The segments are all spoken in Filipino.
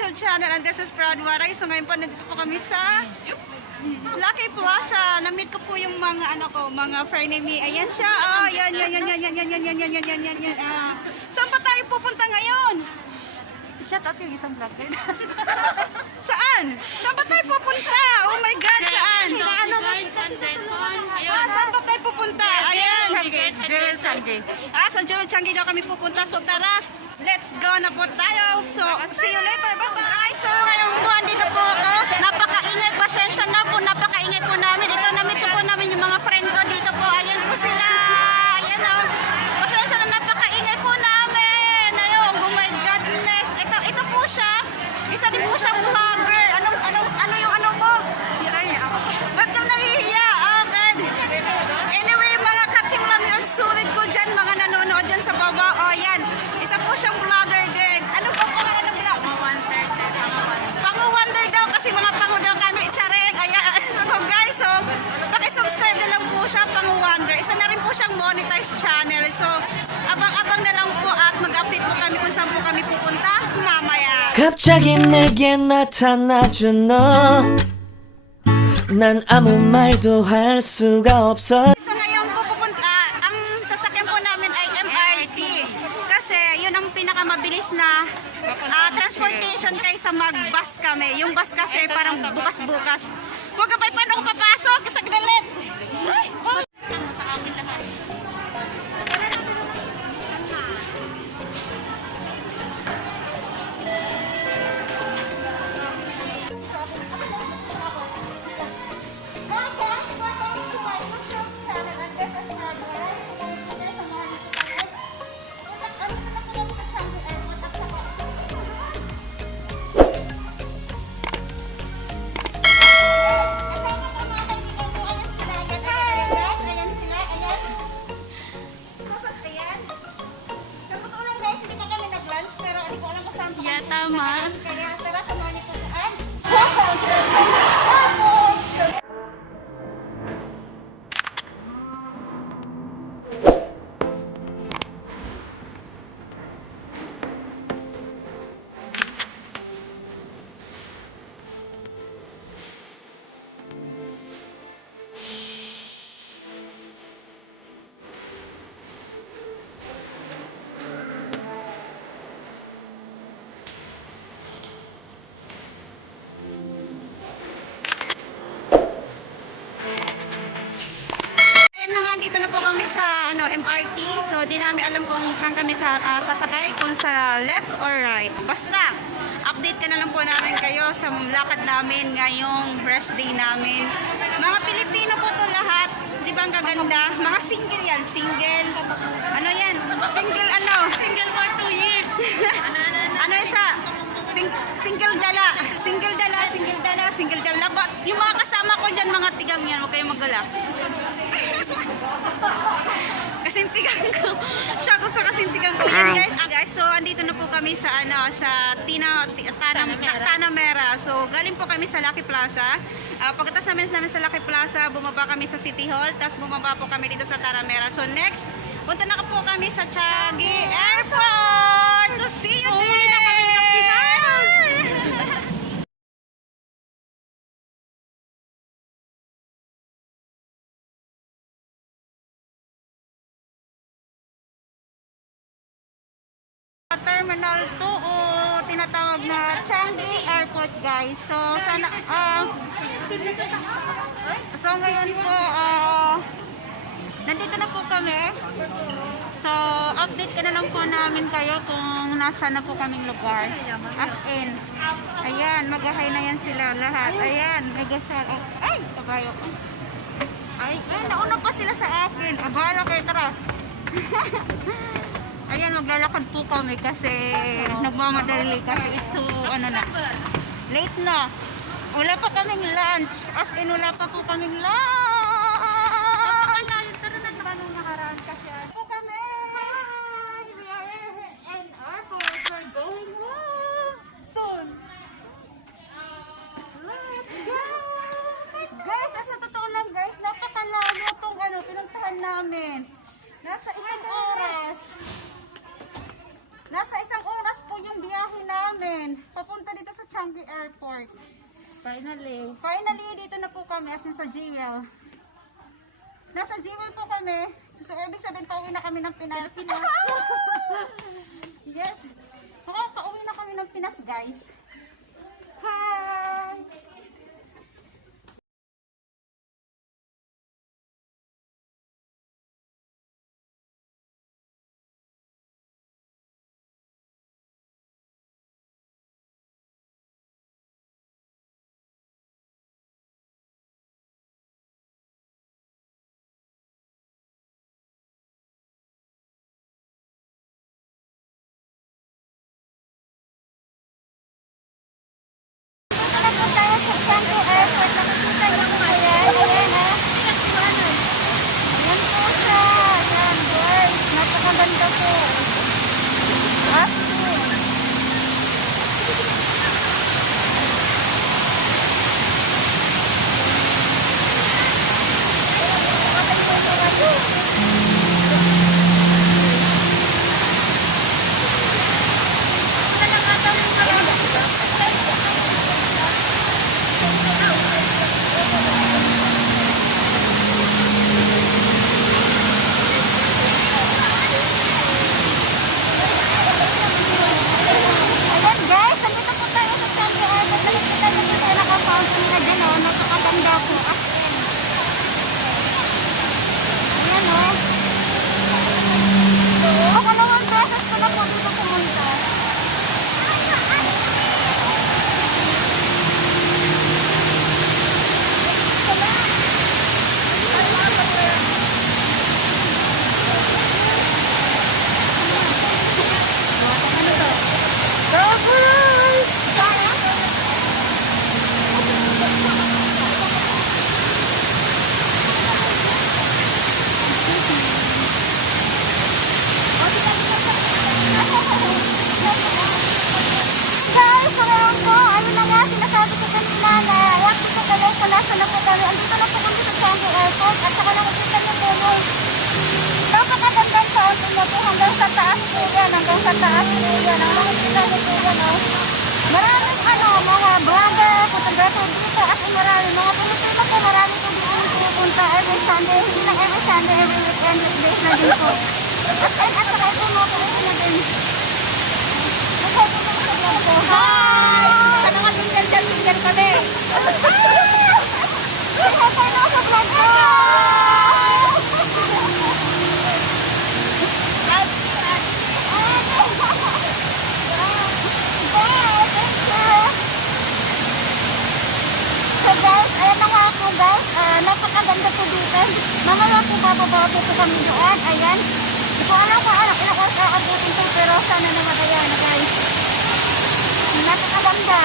YouTube channel and this is Proud Waray. So ngayon po nandito po kami sa Lucky Plaza. Na-meet ko po yung mga mga frenemy. Ayan siya. Oh, yan. Saan pa tayo pupunta ngayon? Shout out yung isang vlogger. Saan? Saan pa tayo pupunta? Oh my God, saan? Saan pa tayo pupunta? Ayan. Jewel Changi. Sa Jewel Changi daw kami pupunta. So tara, let's go na po tayo. So, see you later. Bye-bye. Guys, so ngayon po, andito po ako. Napakaingay, pasensya na po. Napakaingay po namin. Ito, na-meet ko po namin yung mga friend ko dito po. Ayan po sila. Ayan o. Pasensya na, napakaingay po namin. Ayun, oh my goodness. Ito po siya. Isa din po siyang vlogger. Ano yung ano mo? Ba't ka nahihiya? Oh, God. Anyway, mga katim lang yun. Sulit ko dyan, mga nanonood dyan sa baba. Oh, yan. Isa po siyang vlogger din. Ano po pangalan ng vlog? Pangu-wonder daw kasi mga pangu daw kami. Tsareng. Ayan. So, guys, so, pakisubscribe na lang po siya, Pangu-wonder. Isa na rin po siyang monetized channel. So, abang-abang na lang po at mag-update po kami kung saan po kami pupunta mamaya. 갑자기 내게 나타나준 너 난 아무 말도 할 수가 없어. So ngayon po pupunta, ang sasakyan po namin ay MRT. Kasi yun ang pinakamabilis na transportation kaysa mag-bus kami. Yung bus kasi parang bukas-bukas. Huwag ka pa, paano ko papasok? Sagdalit! Sa akin lahat. Yeah, tama. Kaya tara, samahan niyo po saan? Dito na po kami sa MRT. So, di namin alam kung saan kami sasakay, kung sa left or right. Basta, update ka na lang po namin kayo sa lakad namin ngayong birthday namin. Mga Pilipino po to lahat. Di ba ang gaganda? Mga single yan. Single. Ano yan? Single ano? Single for 2 years. Ano siya? Single dala. Single dala. Single dala. Single dala. But yung mga kasama ko dyan, mga tigang yan. Huwag kayong magala. Kasintigan ko. Shoutout sa kasintigan ko. Yan guys. So andito na po kami sa Tanamera. So galing po kami sa Lucky Plaza. Pagkatapos namin sa Lucky Plaza, bumaba kami sa City Hall, tapos bumaba po kami dito sa Tanamera. So next, punta na po kami sa Changi Airport to see you there. Terminal 2 o tinatawag na Changi Airport, guys. So sana so ngayon po nandito na po kami. So update ka na lang po namin kayo kung nasa na po kaming lugar. As in, ayan, mag-hi na yan sila lahat. Ayan, mag-shout out. Ay, kabayo ko. Ay, nauna pa sila sa akin. Abala kayo, tara. Ayan, maglalakad po kami kasi nagmamadali kasi ito, late na. Wala pa kaming lunch. As in, wala pa po kaming lunch. Tara na, paano nakaraan kasi. Po kami. We are in airport. We're going home soon. Let's go. Guys, sa totoo lang guys, napakalayo itong pinuntahan namin. Nasa isang oras. Nasa 1 oras po yung biyahe namin. Papunta dito sa Changi Airport. Finally. Finally, dito na po kami as in sa Jewel. Nasa Jewel po kami. So, ibig sabihin, pauwi na kami ng Pinas. Yes. So, pauwi na kami ng Pinas, guys. Hi! Wala po tayo sa Changi Airport. Nakikita niyo po yan. Ayan, ha? Ayan po siya. Ayan, guys. Napakaganda po. Actually. Ayan guys, nandito po tayo sa Changi Airport. Nakikita niyo po tayo naka-fountain na din, oh. Napakaganda po. Ayan, oh. Ako naman beses ko na po dito pumunta. Guys, ngayon po, ayun na nga, sinasabi ko kanina na wag dito kami, nasa na po kami. Andito na po kami sa Changi Airport at saka nakikita niyo po yung napakagandang fountain na po hanggang sa taas po yan, hanggang sa taas po yan. Ang makikita niyo po yan, oh. Maraming mga vlogger, photographer dito at maraming mga Pilipino po, marami po dito yung pupunta every Sunday, hindi lang every Sunday, every weekend, weekdays na din po. At saka ito mga Pilipino din. Hi! Sa mga single kami. Hi! na sa vlog ko! So guys, ayan na nga po guys. Napakaganda po dito. Mamaya po bababa po kami doon. Ayan. Hindi ko alam kung ilang oras kakabutin po pero sana naman ayan guys. Napakaganda.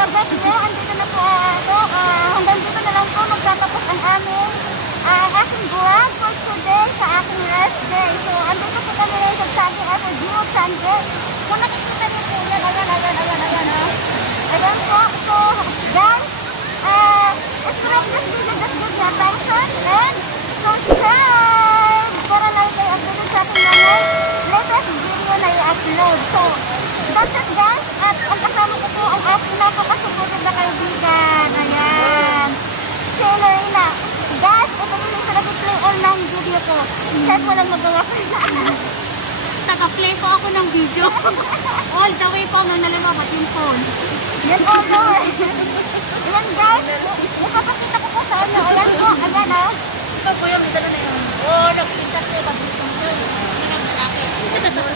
Barbat niyo, andito na po ako. Hanggang dito na lang po magtatapos ang aking vlog for today sa aking rest day. So, andito po kami ngayon sa Changi Airport, Jewel Changi. Kung nakikita niyo po yan, ayan. Ayan po. So, guys, if you like this video, just give me a thumbs up and subscribe para lang kayo updated sa aking mga latest video na i-upload. So, that's it guys. At ang kasama ko po ang aking napakasuportive na kaibigan. Ayan. si Lorena. Guys, ito yung sa nag-play all ng video ko. Kahit walang magawa sa Taga-play po ako ng video. All the way po nung nalalabat yung phone. Yan all the way. Ayan guys, ipapakita ko po sa inyo. Ayan po, ayan ah. Ito po yung dala na yun. Oo, nakikita siya. Pag-isang yun. Hindi lang malaki.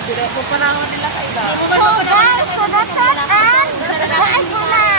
Dire po panahon nila kayo. So guys, so that's it and bye for now.